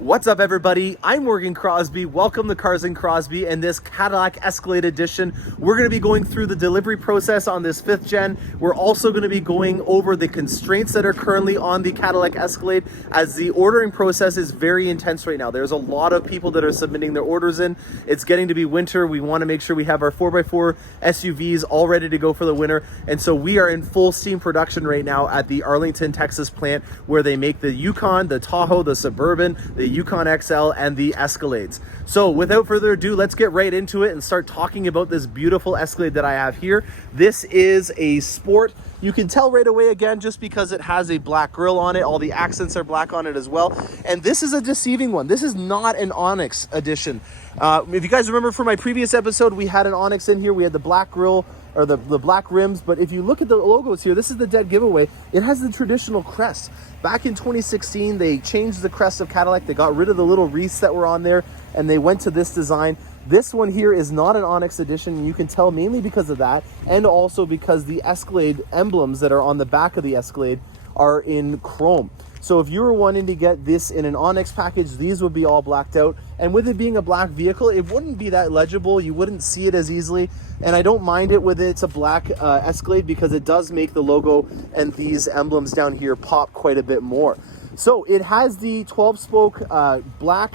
What's up, everybody? I'm Morgan Crosbie. Welcome to Cars and Crosbie and this Cadillac Escalade edition. We're going to be going through the delivery process on this 5th gen. We're also going to be going over the constraints that are currently on the Cadillac Escalade, as the ordering process is very intense right now. There's a lot of people that are submitting their orders in. It's getting to be winter. We want to make sure we have our 4x4 SUVs all ready to go for the winter. And so we are in full steam production right now at the Arlington, Texas plant, where they make the Yukon, the Tahoe, the Suburban, the Yukon XL, and the Escalades. So without further ado, let's get right into it and start talking about this beautiful Escalade that I have here. This is a Sport. You can tell right away, again, just because it has a black grille on it. All the accents are black on it as well. And this is a deceiving one. This is not an Onyx edition. If you guys remember from my previous episode, we had an Onyx in here. We had the black grille, or the black rims, but if you look at the logos here, this is the dead giveaway. It has the traditional crest. Back in 2016, they changed the crest of Cadillac. They got rid of the little wreaths that were on there, and they went to this design. This one here is not an Onyx edition, and you can tell mainly because of that, and also because the Escalade emblems that are on the back of the Escalade are in chrome. So if you were wanting to get this in an Onyx package, these would be all blacked out. And with it being a black vehicle, it wouldn't be that legible. You wouldn't see it as easily. And I don't mind it with it's a black Escalade, because it does make the logo and these emblems down here pop quite a bit more. So it has the 12-spoke black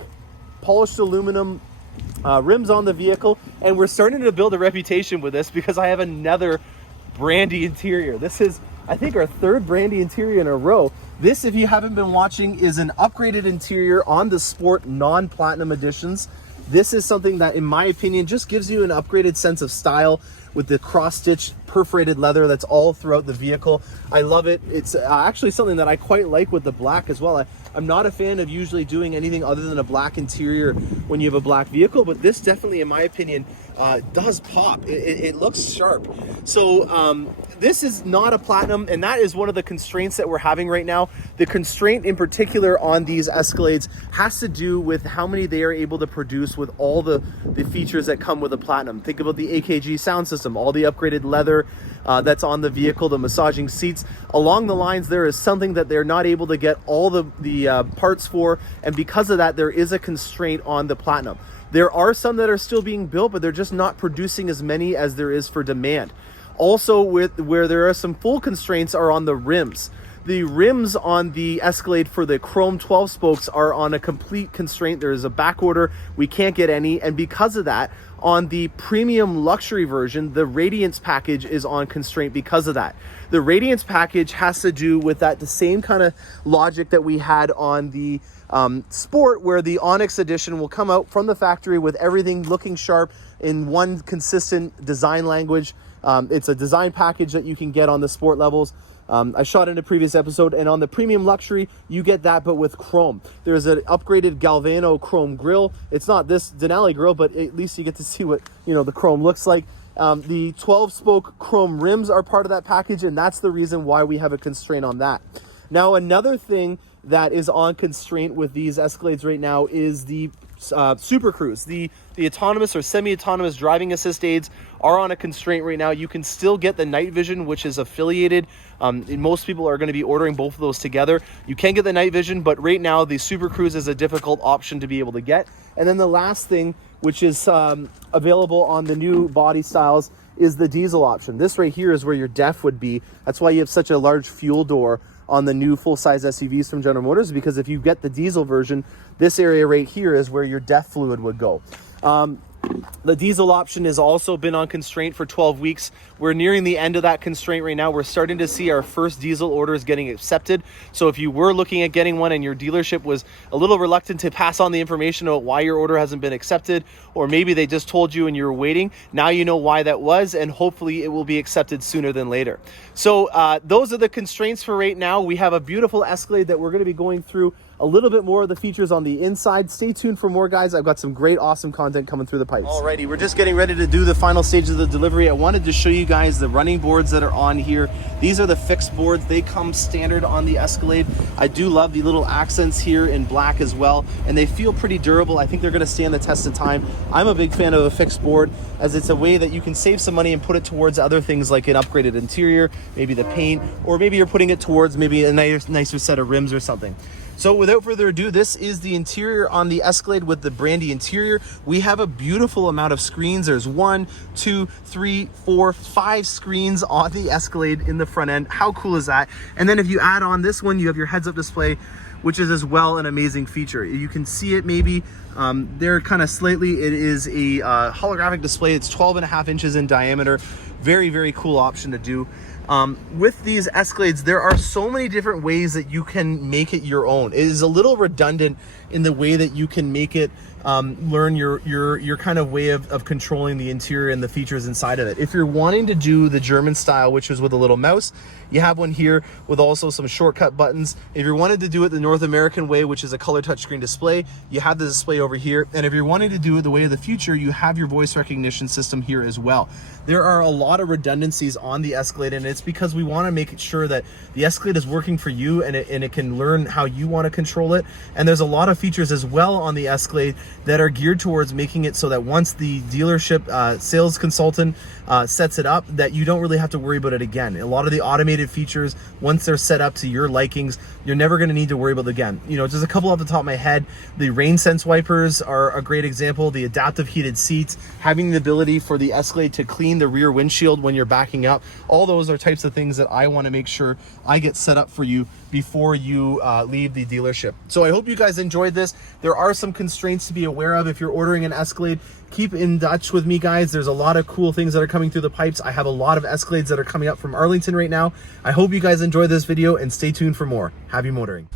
polished aluminum rims on the vehicle. And we're starting to build a reputation with this because I have another brandy interior. This is, I think, our third brandy interior in a row. This, if you haven't been watching, is an upgraded interior on the Sport non-platinum editions. This is something that, in my opinion, just gives you an upgraded sense of style with the cross-stitch perforated leather that's all throughout the vehicle. I love it. It's actually something that I quite like with the black as well. I'm not a fan of usually doing anything other than a black interior when you have a black vehicle, but this definitely, in my opinion, does pop. It looks sharp. So this is not a platinum, and that is one of the constraints that we're having right now. The constraint in particular on these Escalades has to do with how many they are able to produce with all the features that come with a platinum. Think about the AKG sound system, all the upgraded leather that's on the vehicle, the massaging seats. Along the lines, there is something that they're not able to get all the parts for, and because of that, there is a constraint on the platinum. There are some that are still being built, but they're just not producing as many as there is for demand. Also, where there are some full constraints are on the rims. The rims on the Escalade for the chrome 12 spokes are on a complete constraint. There is a back order. We can't get any. And because of that, on the premium luxury version, the Radiance package is on constraint because of that. The Radiance package has to do with the same kind of logic that we had on the Sport, where the Onyx edition will come out from the factory with everything looking sharp in one consistent design language. It's a design package that you can get on the Sport levels. I shot in a previous episode, and on the premium luxury, you get that, but with chrome. There's an upgraded Galvano chrome grille. It's not this Denali grille, but at least you get to see what, the chrome looks like. The 12-spoke chrome rims are part of that package, and that's the reason why we have a constraint on that. Now, another thing that is on constraint with these Escalades right now is the Super Cruise. The autonomous or semi-autonomous driving assist aids are on a constraint right now. You can still get the night vision, which is affiliated. Most people are going to be ordering both of those together. You can get the night vision, but right now the Super Cruise is a difficult option to be able to get. And then the last thing, which is available on the new body styles, is the diesel option. This right here is where your DEF would be. That's why you have such a large fuel door on the new full-size SUVs from General Motors, because if you get the diesel version, this area right here is where your DEF fluid would go. The diesel option has also been on constraint for 12 weeks. We're nearing the end of that constraint right now. We're starting to see our first diesel orders getting accepted. So if you were looking at getting one and your dealership was a little reluctant to pass on the information about why your order hasn't been accepted, or maybe they just told you and you were waiting, now you know why that was, and hopefully it will be accepted sooner than later. So those are the constraints for right now. We have a beautiful Escalade that we're going to be going through a little bit more of the features on the inside. Stay tuned for more, guys. I've got some great, awesome content coming through the pipes. Alrighty, we're just getting ready to do the final stage of the delivery. I wanted to show you guys the running boards that are on here. These are the fixed boards. They come standard on the Escalade. I do love the little accents here in black as well, and they feel pretty durable. I think they're going to stand the test of time. I'm a big fan of a fixed board, as it's a way that you can save some money and put it towards other things like an upgraded interior, maybe the paint, or maybe you're putting it towards maybe a nicer set of rims or something. So without further ado, this is the interior on the Escalade with the brandy interior. We have a beautiful amount of screens. There's 1, 2, 3, 4, 5 screens on the Escalade in the front end. How cool is that? And then if you add on this one, you have your heads-up display, which is as well an amazing feature. You can see it maybe there kind of slightly. It is a holographic display. It's 12.5 inches in diameter. Very, very cool option to do. With these Escalades, there are so many different ways that you can make it your own. It is a little redundant in the way that you can make it learn your kind of way of controlling the interior and the features inside of it. If you're wanting to do the German style, which is with a little mouse, you have one here with also some shortcut buttons. If you wanted to do it the North American way, which is a color touchscreen display, you have the display over here. And if you're wanting to do it the way of the future, you have your voice recognition system here as well. There are a lot of redundancies on the Escalade, and it's because we want to make sure that the Escalade is working for you and it can learn how you want to control it. And there's a lot of features as well on the Escalade that are geared towards making it so that once the dealership sales consultant sets it up, that you don't really have to worry about it again. A lot of the automated features, once they're set up to your likings, you're never going to need to worry about it again. You know, just a couple off the top of my head, the rain sense wipers are a great example. The adaptive heated seats, having the ability for the Escalade to clean the rear windshield when you're backing up. All those are types of things that I want to make sure I get set up for you before you leave the dealership. So I hope you guys enjoyed this. There are some constraints to be aware of if you're ordering an Escalade. Keep in touch with me, guys. There's a lot of cool things that are coming through the pipes. I have a lot of Escalades that are coming up from Arlington right now. I hope you guys enjoyed this video and stay tuned for more. Happy motoring.